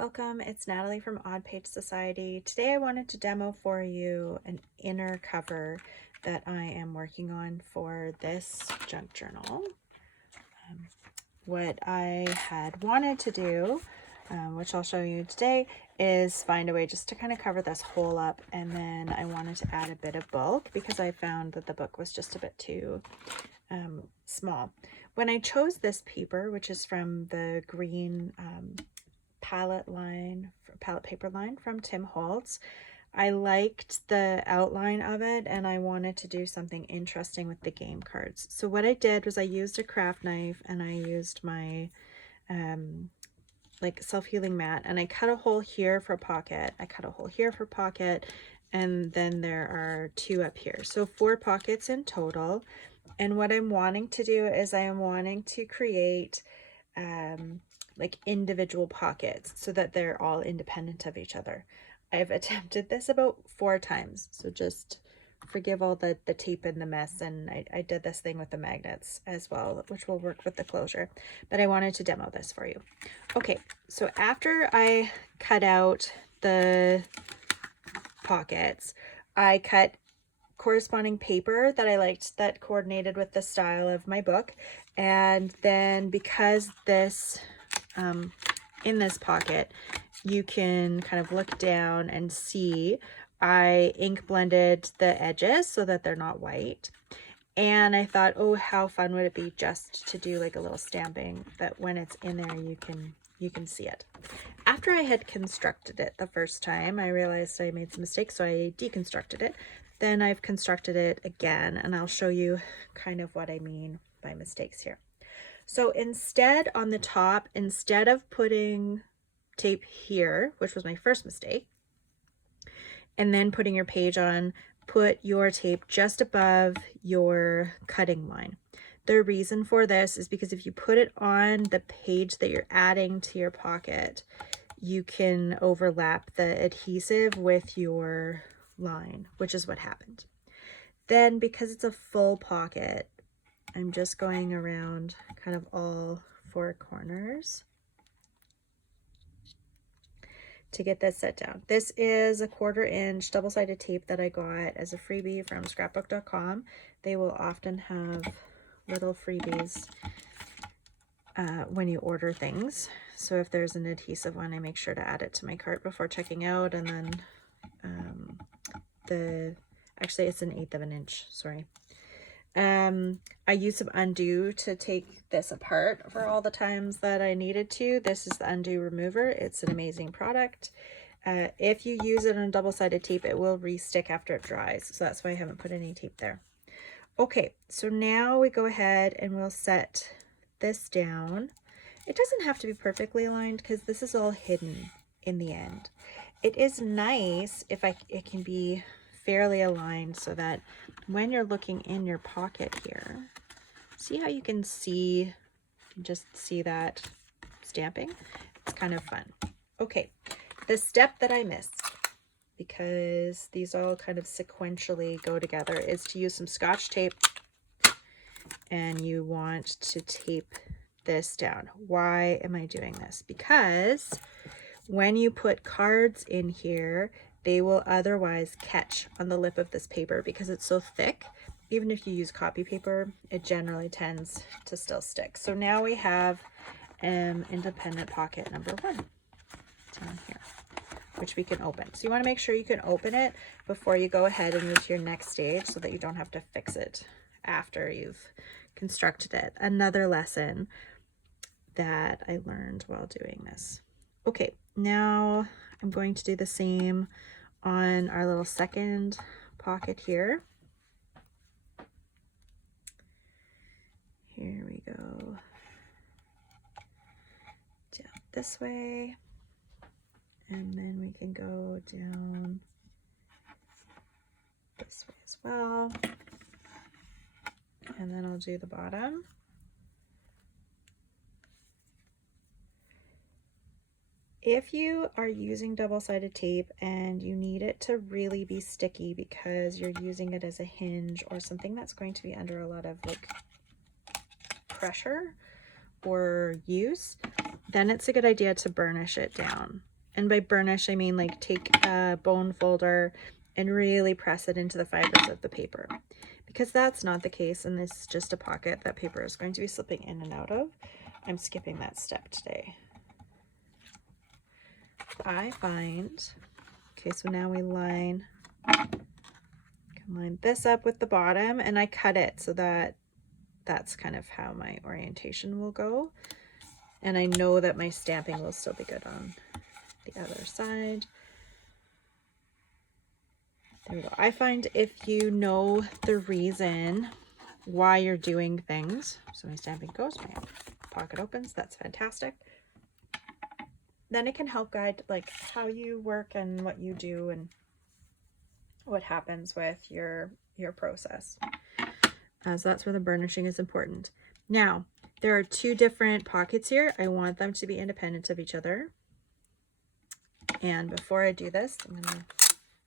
Welcome, it's Natalie from Odd Page Society. Today I wanted to demo for you an inner cover that I am working on for this junk journal. What I had wanted to do, which I'll show you today, is find a way just to kind of cover this hole up, and then I wanted to add a bit of bulk because I found that the book was just a bit too small. When I chose this paper, which is from the green palette paper line from Tim Holtz, I liked the outline of it and I wanted to do something interesting with the game cards. So what I did was I used a craft knife and I used my like self-healing mat, and I cut a hole here for a pocket, I cut a hole here for a pocket, and then there are two up here, so 4 pockets in total. And what I'm wanting to do is I am wanting to create like individual pockets so that they're all independent of each other. I've attempted this about 4 times, so just forgive all the tape and the mess, and I did this thing with the magnets as well, which will work with the closure, but I wanted to demo this for you. Okay, so after I cut out the pockets, I cut corresponding paper that I liked that coordinated with the style of my book, and then because this in this pocket you can kind of look down and see I ink blended the edges so that they're not white, and I thought, oh, how fun would it be just to do like a little stamping that when it's in there you can see it. After I had constructed it the first time, I realized I made some mistakes, so I deconstructed it. Then I've constructed it again, and I'll show you kind of what I mean by mistakes here. So instead, on the top, instead of putting tape here, which was my first mistake, and then putting your page on, put your tape just above your cutting line. The reason for this is because if you put it on the page that you're adding to your pocket, you can overlap the adhesive with your line, which is what happened. Then, because it's a full pocket, I'm just going around kind of all 4 corners to get this set down. This is a 1/4 inch double-sided tape that I got as a freebie from scrapbook.com. They will often have little freebies when you order things. So if there's an adhesive one, I make sure to add it to my cart before checking out. And then actually it's an 1/8 of an inch, sorry. I used some undo to take this apart for all the times that I needed to. This is the undo remover. It's an amazing product. If you use it on double-sided tape, it will re-stick after it dries, so that's why I haven't put any tape there. Okay, so now we go ahead and we'll set this down. It doesn't have to be perfectly aligned because this is all hidden in the end. It is nice if it can be fairly aligned so that when you're looking in your pocket here, see how you can just see that stamping? It's kind of fun. Okay, the step that I missed, because these all kind of sequentially go together, is to use some scotch tape, and you want to tape this down. Why am I doing this? Because when you put cards in here, they will otherwise catch on the lip of this paper because it's so thick. Even if you use copy paper, it generally tends to still stick. So now we have independent pocket number 1 down here, which we can open. So you want to make sure you can open it before you go ahead and move to your next stage so that you don't have to fix it after you've constructed it. Another lesson that I learned while doing this. Okay, now I'm going to do the same on our little second pocket here. Here we go. Down this way. And then we can go down this way as well. And then I'll do the bottom. If you are using double-sided tape and you need it to really be sticky because you're using it as a hinge or something that's going to be under a lot of like pressure or use, then it's a good idea to burnish it down. And by burnish, I mean like take a bone folder and really press it into the fibers of the paper. Because that's not the case, and this is just a pocket that paper is going to be slipping in and out of, I'm skipping that step today. I find, okay, so now we line this up with the bottom, and I cut it so that that's kind of how my orientation will go. And I know that my stamping will still be good on the other side. There we go. I find if you know the reason why you're doing things, so my stamping goes, my pocket opens, that's fantastic. Then it can help guide like how you work and what you do and what happens with your process. So that's where the burnishing is important. Now, there are two different pockets here. I want them to be independent of each other. And before I do this, I'm gonna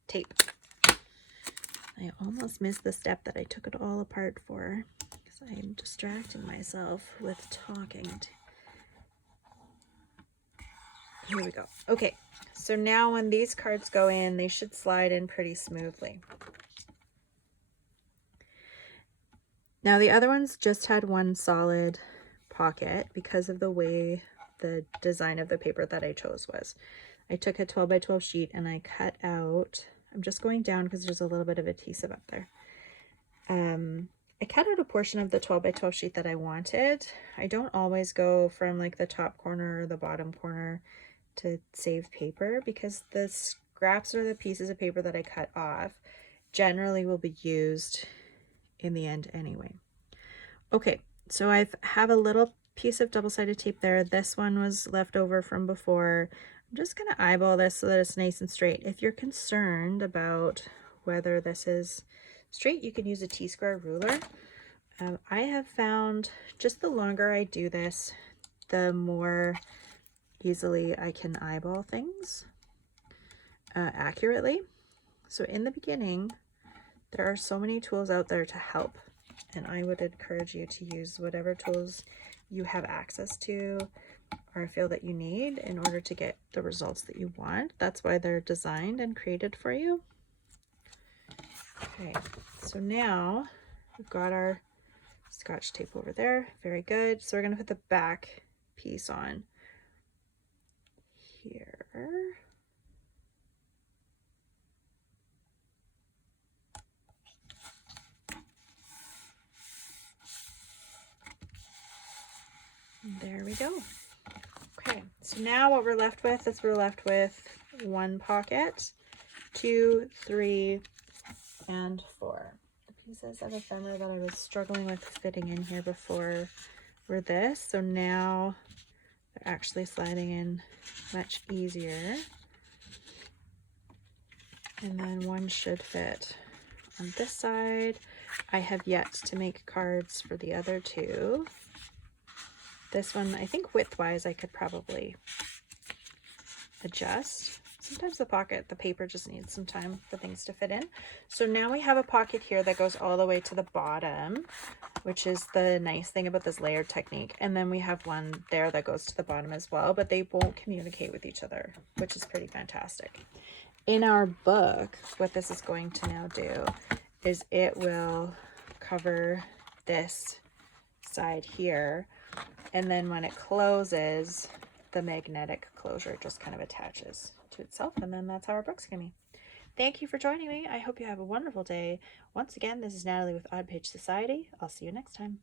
tape. I almost missed the step that I took it all apart for because I'm distracting myself with talking. Here we go. Okay, so now when these cards go in, they should slide in pretty smoothly. Now the other ones just had one solid pocket because of the way the design of the paper that I chose was. I took a 12 by 12 sheet and I cut out, I'm just going down because there's a little bit of adhesive up there. I cut out a portion of the 12 by 12 sheet that I wanted. I don't always go from like the top corner or the bottom corner to save paper because the scraps or the pieces of paper that I cut off generally will be used in the end anyway. Okay, so I have a little piece of double-sided tape there. This one was left over from before. I'm just going to eyeball this so that it's nice and straight. If you're concerned about whether this is straight, you can use a T-square ruler. I have found just the longer I do this, the more easily I can eyeball things accurately. So in the beginning, there are so many tools out there to help, and I would encourage you to use whatever tools you have access to or feel that you need in order to get the results that you want. That's why they're designed and created for you. Okay, so now we've got our scotch tape over there. Very good. So we're going to put the back piece on here. There we go. Okay, so now what we're left with is we're left with one pocket, 2, 3, and 4. The pieces of ephemera that I was struggling with fitting in here before were this, so now they're actually sliding in much easier. And then one should fit on this side. I have yet to make cards for the other two. This one, I think width-wise, I could probably adjust. Sometimes the paper just needs some time for things to fit in. So now we have a pocket here that goes all the way to the bottom, which is the nice thing about this layered technique. And then we have one there that goes to the bottom as well, but they won't communicate with each other, which is pretty fantastic. In our book, what this is going to now do is it will cover this side here, and then when it closes, the magnetic closure just kind of attaches to itself, and then that's how our book's gonna be. Thank you for joining me. I hope you have a wonderful day. Once again, this is Natalie with Odd Page Society. I'll see you next time.